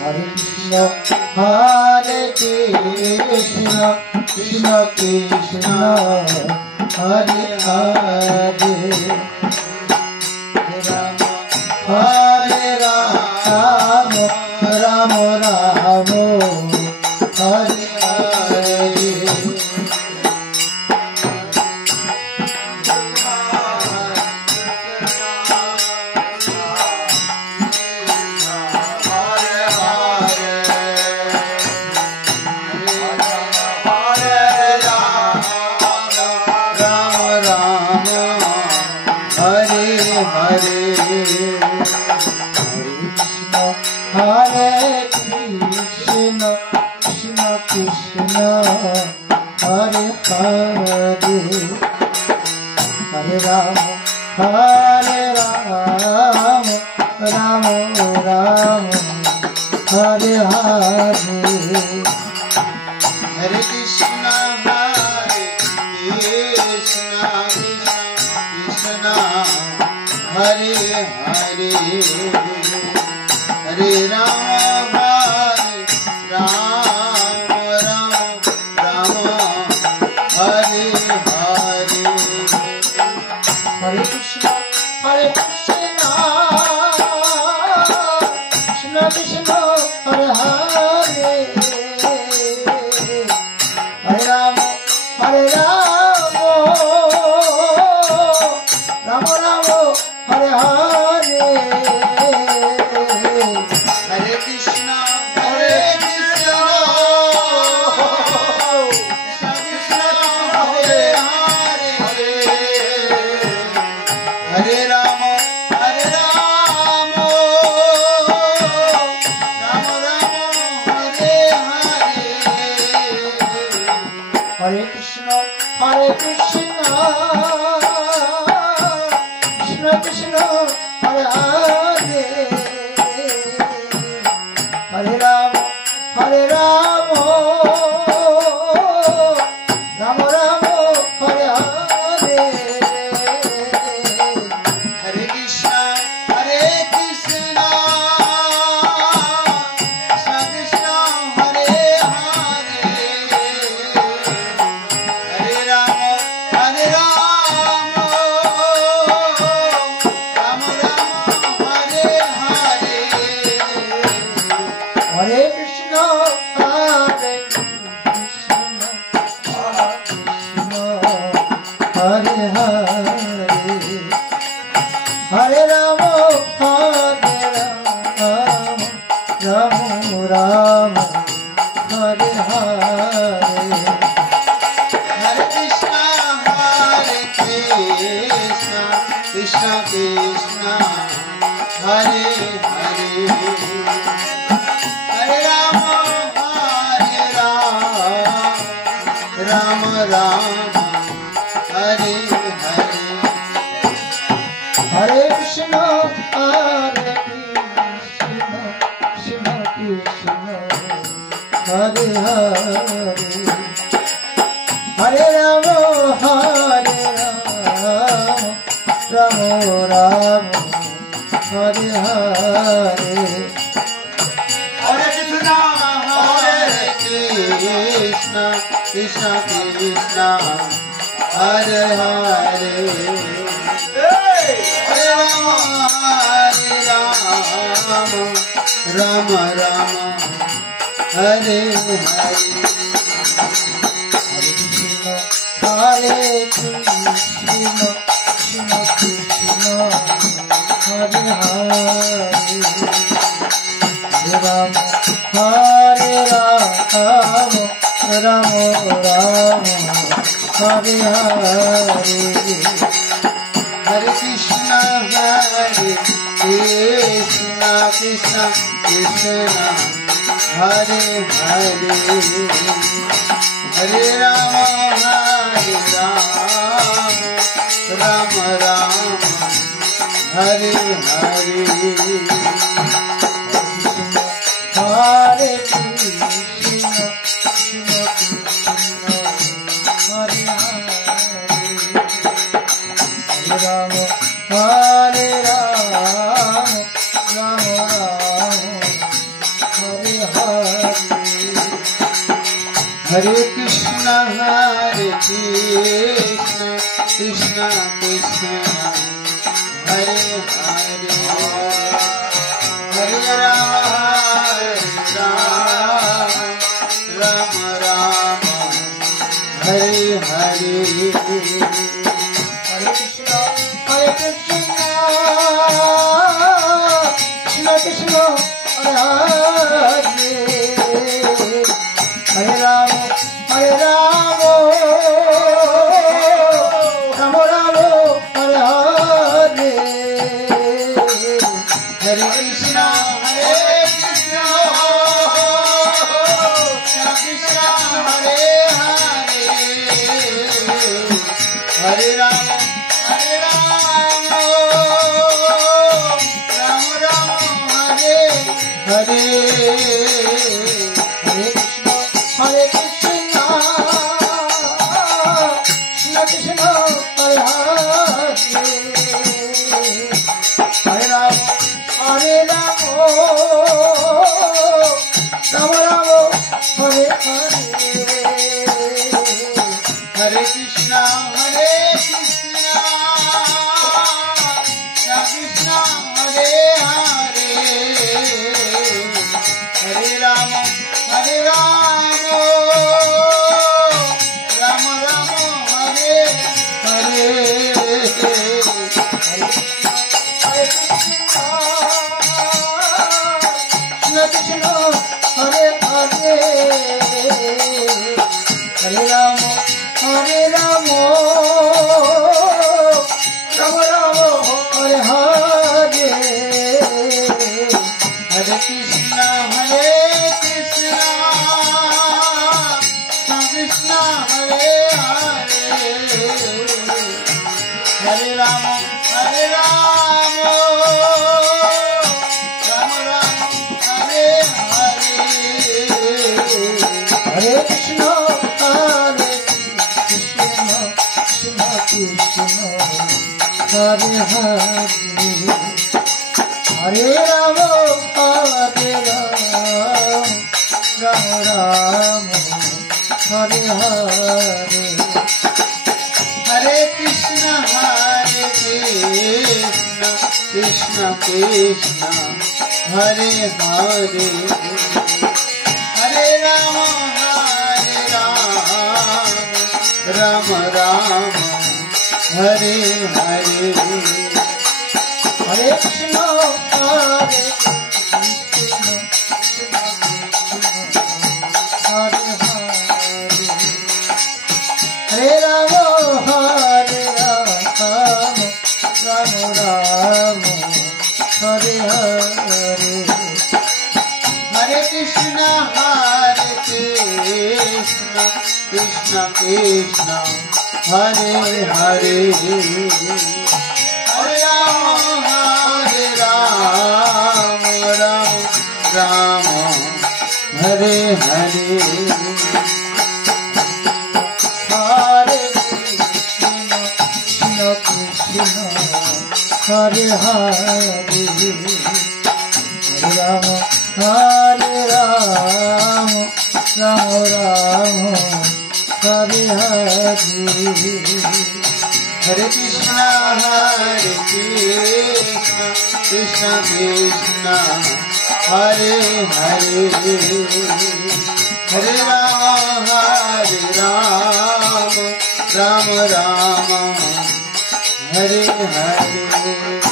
Hare Krishna, Hare Krishna, Krishna Krishna, Hare Hare, Hare Rama, Rama Rama, Hare Hare. Hare Krishna, Krishna Krishna, Hare Hare, Hare Rama, Rama Rama, Hare Hare. Hare Krishna, Krishna Krishna, Hare Hare, Hare Rama, Rama, Hare Hare. Hare Krishna, Krishna Krishna, Hare Hare, Hare Rama, Rama Rama, Hare Hare. Hare Krishna, Krishna Krishna, Hare Hare, Hare Rama, Rama Rama, Hare Hare. Hare Krishna, Krishna Krishna, Hare Hare, Hare Rama, Rama Rama, Hare Hare. Hare Krishna, Krishna Krishna, Hare Hare, Hare Rama, Rama Hare Hare. Hare Krishna, Hare Hare, Hare Rama, Rama Rama, Hare Hare. Hare Krishna, Krishna Krishna, Hare Hare, Hare Rama, Rama Rama, Hare Hare. Hare Krishna, Krishna Krishna, Hare Hare, Hare Rama, Rama Rama, Hare Hare. Hare Krishna, Krishna Krishna, Hare Hare, Hare Rama, Rama Rama, Hare Hare. Hare Krishna, Krishna Krishna, Hare Hare, Hare Rama, Rama Rama, Hare Hare. Hare Krishna, Krishna Krishna, Hare Hare, Hare Rama, Rama Rama, Hare Hare. Hare Krishna, Krishna Krishna, Hare Hare, Hare Rama, Rama Rama, Hare Hare Krishna, Hare Krishna, Krishna Krishna, Hare Hare, Hare Rama, Rama Rama, Hare Hare. Hare Krishna, Hare Krishna, Krishna Krishna, Hare Hare, Hare Rama, Hare Rama, Rama Rama, Hare Hare, Hare Krishna, Hare Krishna, Krishna Krishna, Hare Hare, Hare Rama, Hare Rama, Rama Rama, Hare Hare. Hare Krishna, Krishna Krishna, Hare Hare, Hare Rama, Hare Rama, Rama Rama, Hare Hare, Hare Krishna, Hare Krishna, Krishna Krishna, Hare Hare, Hare Rama, Hare Rama, Rama Rama, Hare Hare, Hare Krishna, Krishna Krishna, Hare Hare, Hare Rama, Hare Rama, Rama Rama, Hare Hare, Hare Krishna, Hare Krishna, Krishna Hare Hare, Hare Rama, Hare Rama, Rama Rama, Hare Hare, Hare Krishna, Hare Krishna, Krishna Krishna, Hare Hare, Hare Rama, Hare Rama, Rama Rama, Hare Hare, Hare Krishna, Hare Krishna, Krishna Krishna, Hare Hare, Hare Rama, Rama Rama, Hare Hare, Hare Krishna, Hare Krishna, Hare Hare, Hare Rama, Rama Rama, Hare Hare, Hare Krishna, Hare Krishna, Krishna Krishna, Hare Hare, Hare Rama, Rama Hare Hare, Hare Krishna, Krishna Hare Hare, Hare Rama, Rama Rama, Hare Hare, Hare Krishna, Hare Krishna, Krishna Krishna, Hare Hare, Hare Rama, Rama Rama, Hare Hare.